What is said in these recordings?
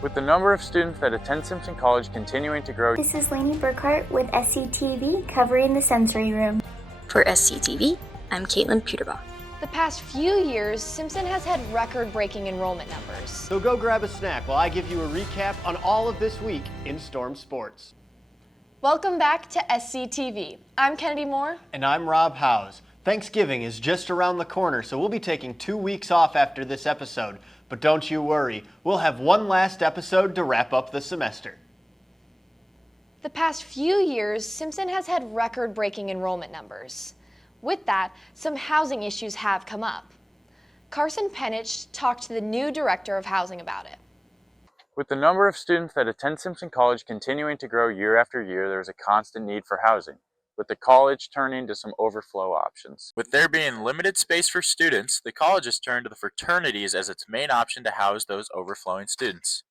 With the number of students that attend Simpson College continuing to grow. This is Lainie Burkhart with SCTV covering the sensory room. For SCTV, I'm Katelyn Puderbaugh. The past few years, Simpson has had record-breaking enrollment numbers. So go grab a snack while I give you a recap on all of this week in Storm Sports. Welcome back to SCTV. I'm Kennedy Moore. And I'm Rob Howes. Thanksgiving is just around the corner, so we'll be taking 2 weeks off after this episode. But don't you worry, we'll have one last episode to wrap up the semester. The past few years, Simpson has had record-breaking enrollment numbers. With that, some housing issues have come up. Carson Penyich talked to the new director of housing about it. With the number of students that attend Simpson College continuing to grow year after year, there is a constant need for housing, with the college turning to some overflow options. With there being limited space for students, the college has turned to the fraternities as its main option to house those overflowing students.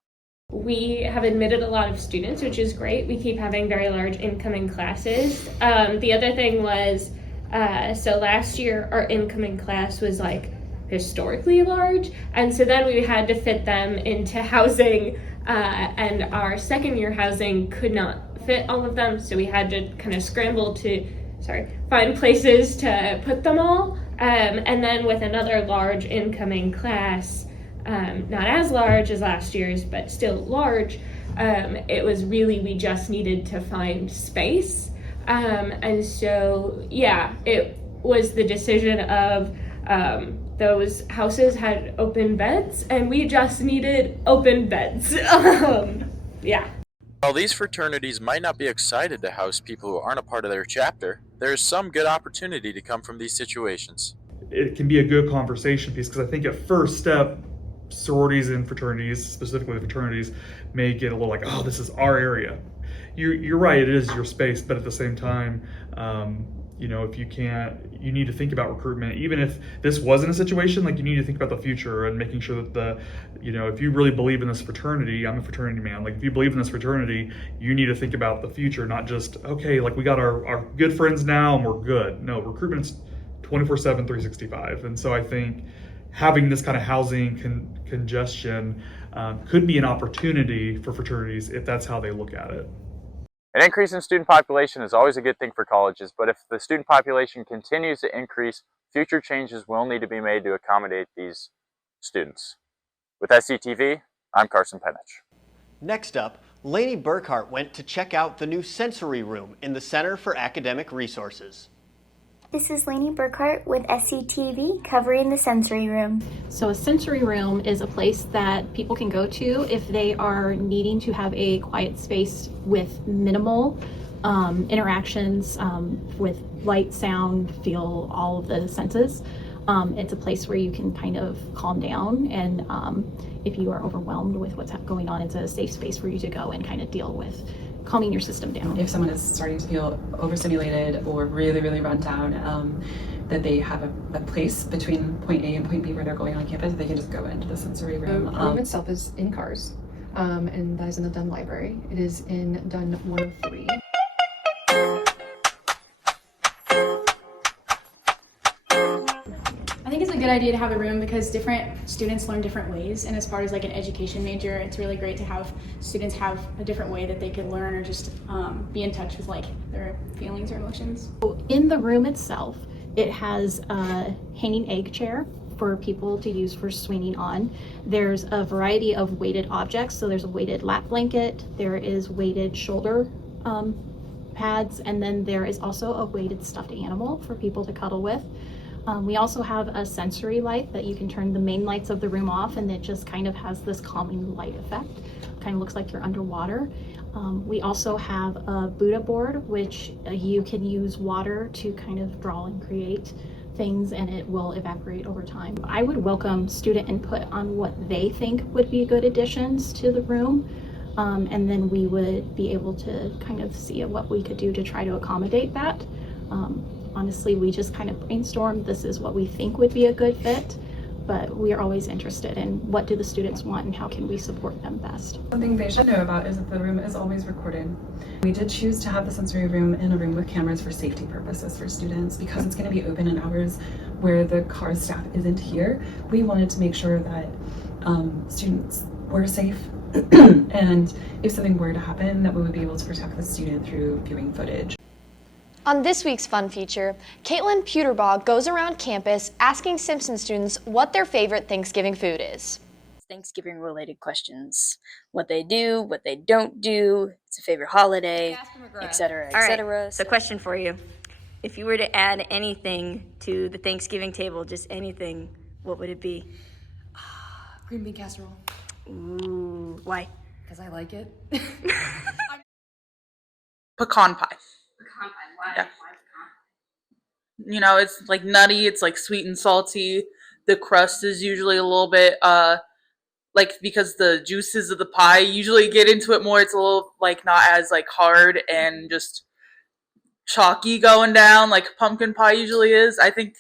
We have admitted a lot of students, which is great. We keep having very large incoming classes. The other thing was, so last year our incoming class was like historically large, and so then we had to fit them into housing, and our second year housing could not fit all of them, so we had to kind of scramble to find places to put them all, and then with another large incoming class, not as large as last year's but still large, it was really, we just needed to find space. And so, yeah, it was the decision of those houses had open beds, and we just needed open beds. Yeah. While these fraternities might not be excited to house people who aren't a part of their chapter, there is some good opportunity to come from these situations. It can be a good conversation piece, because I think at first step, sororities and fraternities, specifically the fraternities, may get a little like, oh, this is our area. You're right, it is your space, but at the same time, if you can't, you need to think about recruitment. Even if this wasn't a situation, like, you need to think about the future and making sure that if you really believe in this fraternity, I'm a fraternity man, like, if you believe in this fraternity, you need to think about the future, not just, okay, like, we got our good friends now and we're good. No, recruitment's 24/7, 365. And so I think having this kind of housing congestion could be an opportunity for fraternities if that's how they look at it. An increase in student population is always a good thing for colleges, but if the student population continues to increase, future changes will need to be made to accommodate these students. With SCTV, I'm Carson Penyich. Next up, Lainie Burkhart went to check out the new sensory room in the Center for Academic Resources. This is Lainie Burkhart with SCTV covering the sensory room. So a sensory room is a place that people can go to if they are needing to have a quiet space with minimal interactions with light, sound, feel, all of the senses. It's a place where you can kind of calm down, and if you are overwhelmed with what's going on, it's a safe space for you to go and kind of deal with calming your system down. If someone is starting to feel overstimulated or really, really run down, that they have a place between point A and point B where they're going on campus, they can just go into the sensory room. The room itself is in Cars, and that is in the Dunn Library. It is in Dunn 103. I think it's a good idea to have a room because different students learn different ways, and as far as like an education major, it's really great to have students have a different way that they could learn or just be in touch with like their feelings or emotions. In the room itself, it has a hanging egg chair for people to use for swinging on. There's a variety of weighted objects, so there's a weighted lap blanket, there is weighted shoulder pads, and then there is also a weighted stuffed animal for people to cuddle with. We also have a sensory light that you can turn the main lights of the room off, and it just kind of has this calming light effect. Kind of looks like you're underwater. We also have a Buddha board, which you can use water to kind of draw and create things, and it will evaporate over time. I would welcome student input on what they think would be good additions to the room. And then we would be able to kind of see what we could do to try to accommodate that. Honestly, we just kind of brainstormed, this is what we think would be a good fit, but we are always interested in what do the students want and how can we support them best. Something they should know about is that the room is always recorded. We did choose to have the sensory room in a room with cameras for safety purposes for students because it's going to be open in hours where the car staff isn't here. We wanted to make sure that students were safe And if something were to happen, that we would be able to protect the student through viewing footage. On this week's fun feature, Katelyn Puderbaugh goes around campus asking Simpson students what their favorite Thanksgiving food is. Thanksgiving related questions. What they do, what they don't do, it's a favorite holiday, etc., etc. Right, so question for you. If you were to add anything to the Thanksgiving table, just anything, what would it be? Green bean casserole. Ooh, why? Because I like it. Pecan pie. Pecan pie, why? Yeah. You know, it's like nutty, it's like sweet and salty. The crust is usually a little bit, like, because the juices of the pie usually get into it more, it's a little, like, not as, like, hard and just chalky going down like pumpkin pie usually is. I think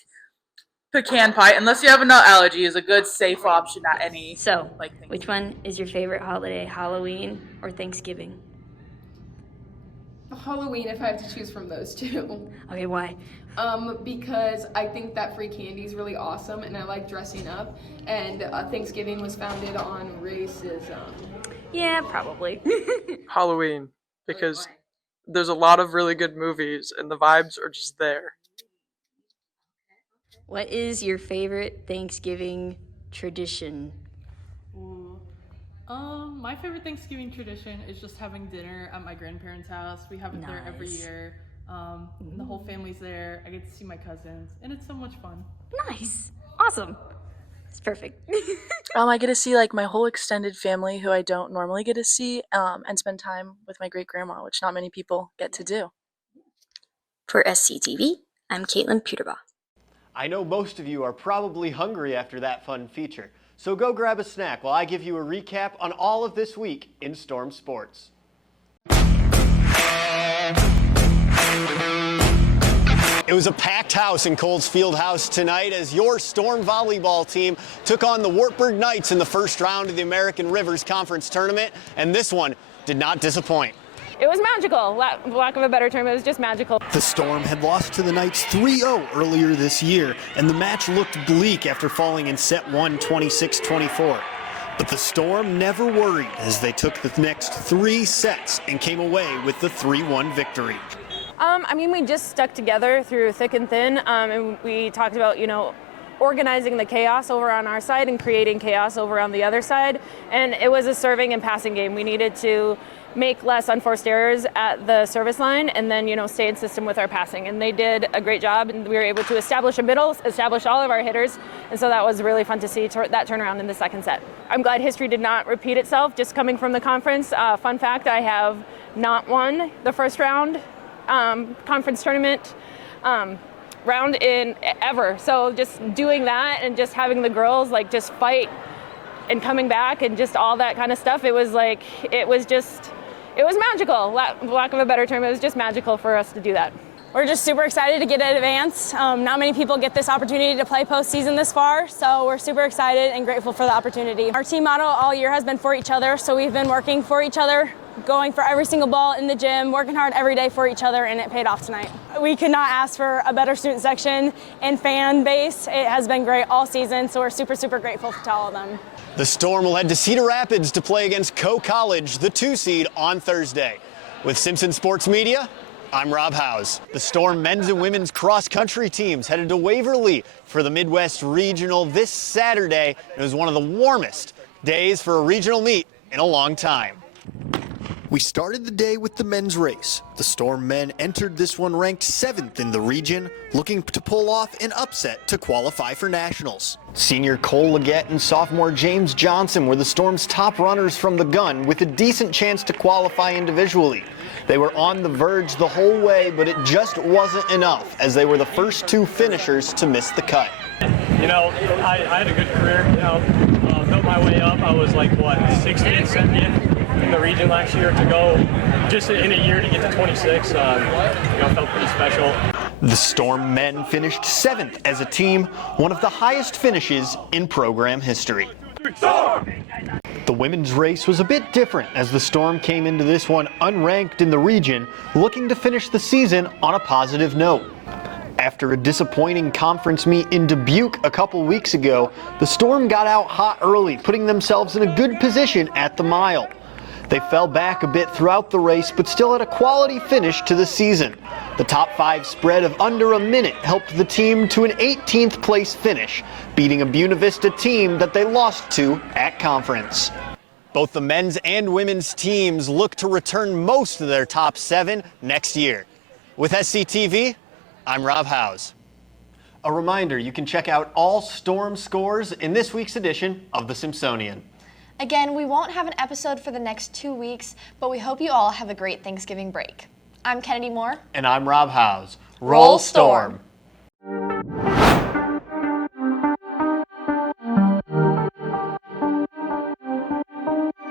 pecan pie, unless you have a nut allergy, is a good safe option at any. So, which one is your favorite holiday, Halloween or Thanksgiving? Halloween, if I have to choose from those two. Okay, why? Because I think that free candy is really awesome, and I like dressing up. And Thanksgiving was founded on racism. Yeah, probably. Halloween, because there's a lot of really good movies, and the vibes are just there. What is your favorite Thanksgiving tradition? Ooh. My favorite Thanksgiving tradition is just having dinner at my grandparents' house. We have it there every year. The whole family's there. I get to see my cousins, and it's so much fun. Nice. Awesome. It's perfect. I get to see like my whole extended family who I don't normally get to see, and spend time with my great grandma, which not many people get to do. For SCTV, I'm Katelyn Puderbaugh. I know most of you are probably hungry after that fun feature, so go grab a snack while I give you a recap on all of this week in Storm Sports. It was a packed house in Coles Fieldhouse tonight as your Storm volleyball team took on the Wartburg Knights in the first round of the American Rivers Conference Tournament, and this one did not disappoint. It was magical. Lack of a better term, it was just magical. The Storm had lost to the Knights 3-0 earlier this year, and the match looked bleak after falling in set 1, 26-24. But the Storm never worried as they took the next 3 sets and came away with the 3-1 victory. We just stuck together through thick and thin, and we talked about, organizing the chaos over on our side and creating chaos over on the other side. And it was a serving and passing game. We needed to make less unforced errors at the service line and then, stay in system with our passing. And they did a great job, and we were able to establish a middle, establish all of our hitters. And so that was really fun to see that turnaround in the second set. I'm glad history did not repeat itself, just coming from the conference. Fun fact, I have not won the first round conference tournament round in ever. So just doing that and just having the girls just fight and coming back and just all that kind of stuff, it was magical. Lack of a better term, it was just magical for us to do that. We're just super excited to get an advance. Not many people get this opportunity to play postseason this far, so we're super excited and grateful for the opportunity. Our team motto all year has been for each other, so we've been working for each other, going for every single ball in the gym, working hard every day for each other, and it paid off tonight. We could not ask for a better student section and fan base. It has been great all season, so we're super, super grateful to all of them. The Storm will head to Cedar Rapids to play against Coe College, the 2 seed, on Thursday. With Simpson Sports Media, I'm Rob Howes. The Storm men's and women's cross-country teams headed to Waverly for the Midwest Regional this Saturday. It was one of the warmest days for a regional meet in a long time. We started the day with the men's race. The Storm men entered this one ranked 7th in the region, looking to pull off an upset to qualify for nationals. Senior Cole Leggett and sophomore James Johnson were the Storm's top runners from the gun with a decent chance to qualify individually. They were on the verge the whole way, but it just wasn't enough as they were the first 2 finishers to miss the cut. I had a good career, built my way up. I was 16th, 17th in the region last year. To go just in a year to get to 26, felt pretty special. The Storm men finished 7th as a team, one of the highest finishes in program history. The women's race was a bit different as the Storm came into this one unranked in the region, looking to finish the season on a positive note. After a disappointing conference meet in Dubuque a couple weeks ago, the Storm got out hot early, putting themselves in a good position at the mile. They fell back a bit throughout the race, but still had a quality finish to the season. The top 5 spread of under a minute helped the team to an 18th place finish, beating a Buena Vista team that they lost to at conference. Both the men's and women's teams look to return most of their top 7 next year. With SCTV, I'm Rob Howes. A reminder, you can check out all Storm scores in this week's edition of The Simpsonian. Again, we won't have an episode for the next 2 weeks, but we hope you all have a great Thanksgiving break. I'm Kennedy Moore. And I'm Rob Howes. Roll Storm!